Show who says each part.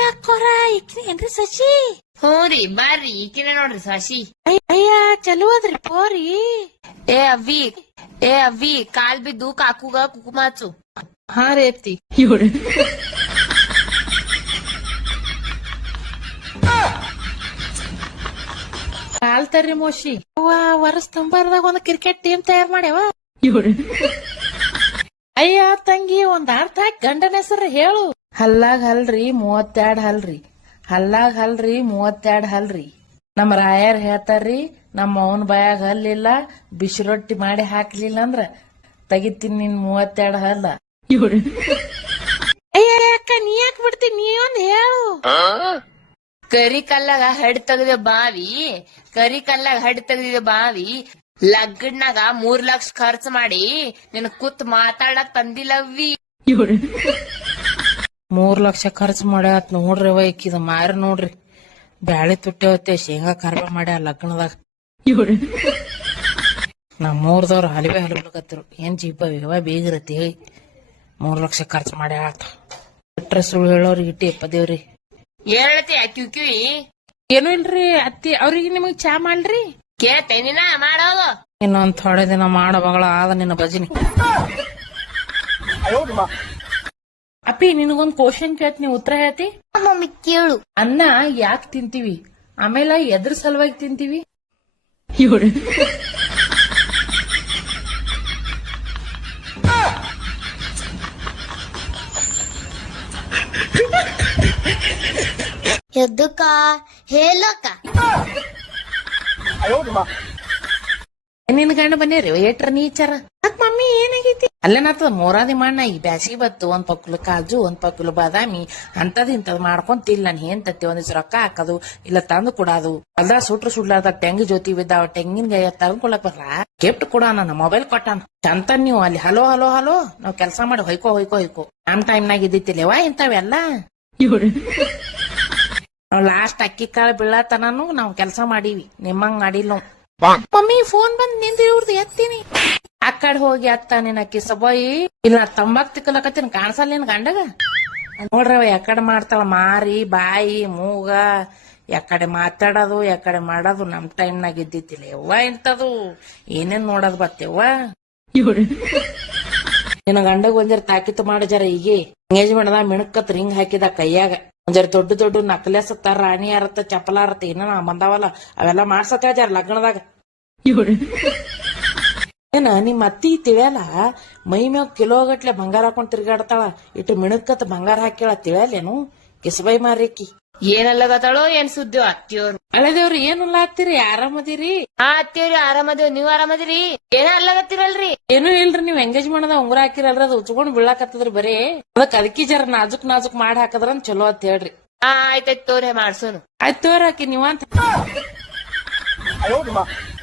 Speaker 1: ಅಕ್ಕೋರ ಈಕಿನ ಏನ್ರಿ ಸಸಿ?
Speaker 2: ಹ್ಞೂ ರೀ ಬಾರ್ರಿ ಈಕಿನ ನೋಡ್ರಿ ಸಾಶಿ.
Speaker 1: ಅಯ್ಯ ಚಲೋ ಅದ್ರಿ ಪೋರಿ.
Speaker 2: ಏ ಅವ್ವಿ ಕಾಲ್ ಬಿದ್ದು ಕಾಕುಗ ಕುಕುಮ ಹಚ್ಚು.
Speaker 1: ಹಾ ರೀ ಅತ್ತಿ. ಕಾಲ್ ತರ್ರಿ ಮೋಶಿ. ವರ್ಷ ತಂಬರ್ದಾಗ ಒಂದ್ ಕ್ರಿಕೆಟ್ ಟೀಮ್ ತಯಾರ್ ಮಾಡ್ಯಾವ. ಅಯ್ಯ ತಂಗಿ ಒಂದ್ ಅರ್ಥ ಹಾಕಿ ಗಂಡನ ಹೆಸರು ಹೇಳು. ಹಲ್ಲಾಗ್ ಹಲ್ರಿ 32 ಹಲ್ರಿ, ಹಲ್ಲಾಗ್ ಹಲ್ರಿ 32 ಹಲ್ರಿ. ನಮ್ ರಾಯರ್ ಹೇಳ್ತಾರ್ರಿ, ನಮ್ಮ ಅವನ್ ಬಾಯಾಗ ಹಲ್ಲಿಲ್ಲ, ಬಿಸಿ ರೊಟ್ಟಿ ಮಾಡಿ ಹಾಕ್ಲಿಲ್ಲ ಅಂದ್ರ ತೆಗಿತೀನಿ ನಿನ್ 32 ಹಲ್ಲ. ಅಯ್ಯ ಅಕ್ಕ ನೀ ಯಾಕೆ ಬಿಡ್ತೀನಿ, ನೀ ಒಂದ್ ಹೇಳು.
Speaker 2: ಕರಿ ಕಲ್ಲಾಗ ಹಡ್ ತೆಗ್ದ ಬಾವಿ, ಕರಿ ಕಲ್ಲಾಗ ಹಡ್ ತೆಗ್ದಿದ ಬಾವಿ, ಲಗ್ಗಡ್ನಾಗ 3 ಲಕ್ಷ ಖರ್ಚು ಮಾಡಿ ನಿನ್ ಕೂತ್ ಮಾತಾಡಕ್ ತಂದಿಲ್ಲವ್ವಿ.
Speaker 1: 3 ಲಕ್ಷ ಖರ್ಚು ಮಾಡ್ಯಾತ್ ನೋಡ್ರಿ ವೈಕಿದ ಮಾರಿ ನೋಡ್ರಿ. ಬ್ಯಾಳಿ ತುಟ್ಟೆ ಶೇಂಗಾ ಕಾರ್ಬ ಮಾಡ್ಯ ಲಗ್ನದಾಗ. ನಮ್ಮೂರ್ದವ್ರು ಹಲಿವೆ ಹಲಿಬ್ಲಕತ್ತಿರು, ಏನ್ ಜೀಪ ಬೇಗಿರತಿ 3 ಲಕ್ಷ ಖರ್ಚು ಮಾಡ್ಯಾತ. ಬಿಟ್ರೆ ಸುಳ್ಳು ಹೇಳೋರ್ಗೆ ಇಟ್ಟಿ ಪದೇವ್ರಿ.
Speaker 2: ಹೇಳತಿ ಕಿವಿ
Speaker 1: ಏನು ಇಲ್ರಿ ಅತ್ತಿ, ಅವ್ರಿಗೆ ನಿಮಗ್ ಚಾ ಮಾಡ್ರಿ.
Speaker 2: ಕೇಳ್ತೇನಿನ ಮಾಡೋದು.
Speaker 1: ಇನ್ನೊಂದ್ ಥೋಡೆ ದಿನ ಮಾಡೋ ಮಗಳ ಆದ ನಿನ್ನ ಭಜನಿ. ಅಪ್ಪಿ ನಿನಗೊಂದ್ ಕ್ವಶನ್ ಕೇಳ್ತೀನಿ, ಉತ್ತರ ಹೇಳ್ತಿ?
Speaker 2: ಮಮ್ಮಿ ಕೇಳು.
Speaker 1: ಅನ್ನ ಯಾಕೆ ತಿಂತೀವಿ, ಆಮೇಲೆ ಎದ್ರ ಸಲುವಾಗಿ ತಿಂತೀವಿ?
Speaker 2: ಎದ್ದಕ್ಕ ಹೇಳಕ್ಕ.
Speaker 1: ನಿನ್ ಗಂಡ ಬನ್ನೇರಿ ಏಟ್ರ ನೀಚಾರ. ಮಮ್ಮಿ ಏನಾಗೈತಿ? ಅಲ್ಲೇನಾಗ್ತದ ಮೋರಾದಿ ಮಣ್ಣ, ಈ ಬ್ಯಾಸಿಗೆ ಬತ್ತು ಒಂದ್ ಪಕ್ಕಲು ಕಾಜು, ಒಂದ್ ಪಕ್ಕಲು ಬಾದಾಮಿ ಅಂತದ್ ಇಂತದ್ ಮಾಡ್ಕೊಂತಿಲ್ಲ. ನನ್ ಏನ್ ತತ್ತಿ ಒಂದಿವ್ಸ ರೊಕ್ಕ ಹಾಕೋದು, ಇಲ್ಲ ತಂದು ಕೊಡೋದು. ಅಲ್ದ ಸುಟ್ರು ಸುಡ್ಲಾರ್ದ ತೆಂಗಿ ಜೊತೆ ಬಿದ್ದಾವ, ತೆಂಗಿನ ಗಾಯ ತಂದ್ಕೊಳಕ್ ಬರಲ್ಲ. ಗಿಫ್ಟ್ ಕೊಡ ನನ್ನ ಮೊಬೈಲ್ ಕೊಟ್ಟಾನ ಚಂತ. ನೀವು ಅಲ್ಲಿ ಹಲೋ ಹಲೋ ಹಲೋ ನಾವ್ ಕೆಲ್ಸ ಮಾಡಿ ಹೊಯ್ಕೋ ನಮ್ ಟೈಮ್ನಾಗ ಇದ್ದಿತ್ತಿಲ್ಲವಾ ಇಂತಾವೆಲ್ಲ. ನಾವ್ ಲಾಸ್ಟ್ ಅಕ್ಕಿ ಕಾಳು ಬೀಳತನೂ ನಾವ್ ಕೆಲ್ಸ ಮಾಡೀವಿ, ನಿಮ್ಮಂಗ್ ಮಾಡಿಲ್ಲ. ಮಮ್ಮಿ ಫೋನ್ ಬಂದ್ ನಿಂದ ಇವ್ರದ್ದು ಎತ್ತೀನಿ. ಆ ಕಡೆ ಹೋಗಿ ಅತ್ತ ನಿನ್ನ ಅಕ್ಕಿ ಸಬಾಯಿ, ಇಲ್ಲ ತಂಬಾಕ್ ತಿಕ್ಕಲಕತ್ತೀನಿ ಕಾಣಿಸಲ್ಲ ನಿನ್ ಗಂಡಗ. ನೋಡ್ರವ ಯಾಕಡೆ ಮಾಡ್ತಾಳ ಮಾರಿ ಬಾಯಿ ಮೂಗ, ಯಾಕಡೆ ಮಾತಾಡೋದು ಯಾಕಡೆ ಮಾಡೋದು ನಮ್ ಟೈಮ್ನಾಗ ಇದ್ದಿತ್ತಿಲ್ಲ ಯವ್ವ. ಇಂತದು ಏನೇನ್ ನೋಡೋದ್ ಬತ್ತೇವ್ವ. ನಿನ್ನ ಗಂಡಗ ಒಂಜರ ತಾಕಿತ್ತು ಮಾಡ ಜರ. ಈಗ ಎಂಗೇಜ್ಮೆಂಟ್ ದಾಗ ಮಿಣಕತ್ ರಿಂಗ್ ಹಾಕಿದ ಕೈಯಾಗ, ಒಂಜರ ದೊಡ್ಡ ದೊಡ್ಡ ನಕ್ಲೆಸ್ ರಾಣಿ ಅರತ್ತ ಚಪ್ಪಲ ಅರತ್ತ ಏನ ಬಂದಾವಲ್ಲ ಅವೆಲ್ಲ ಮಾಡ್ಸತ್ತ ಜರ ಲಗ್ನದಾಗ. ಏನ ನಿಮ್ ಅತ್ತಿ ತಿಳಿಯಲ್ಲ, ಮೈ ಮ್ಯಾಗ ಕಿಲೋ ಗಟ್ಲೆ ಬಂಗಾರ ಹಾಕೊಂಡ್ ತಿರ್ಗಾಡ್ತಾಳ, ಇಟ್ಟು ಮಿಣಕತ್ ಬಂಗಾರ ಹಾಕ್ಯಾಳ ತಿಳಿಯಲ್ಲೇನು? ಕಿಸಬೈ ಮಾರಿಕಿ
Speaker 2: ಏನಲ್ಲಗತ್ತಾಳೋ ಏನ್ ಸುದ್ದಿ ಅತ್ತಿಯವ್ರು.
Speaker 1: ಹಳೆದೇವ್ರಿ ಏನಲ್ಲ ಹತ್ತಿರಿ, ಆರಾಮದಿರಿ?
Speaker 2: ಅತ್ತಿಯವ್ರಿ ಆರಾಮದೇವ್, ನೀವ್ ಆರಾಮದಿರಿ? ಏನ ಅಲ್ಲಗತ್ತಿರಲ್ರಿ?
Speaker 1: ಏನೂ ಇಲ್ರಿ, ನೀವ್ ಎಂಗೇಜ್ಮೆಂಟ್ ದಾಗ ಉಂಗುರ ಹಾಕಿರಲ್ರಿ, ಅದು ಉಚ್ಕೊಂಡ್ ಬೀಳಾಕತ್ತದ್ರಿ ಬರೀ. ಅದಕ್ಕೆ ಜರ ನಾಜುಕ್ ಮಾಡಿ ಹಾಕದ್ರನ್ ಚಲೋ ಅಂತ ಹೇಳ್ರಿ.
Speaker 2: ಆಯ್ತಾಯ್ತು ತೋರೆ ಮಾಡ್ಸೋನು.
Speaker 1: ಆಯ್ತು ತೋರಿ ಹಾಕಿ ನೀವಂತ.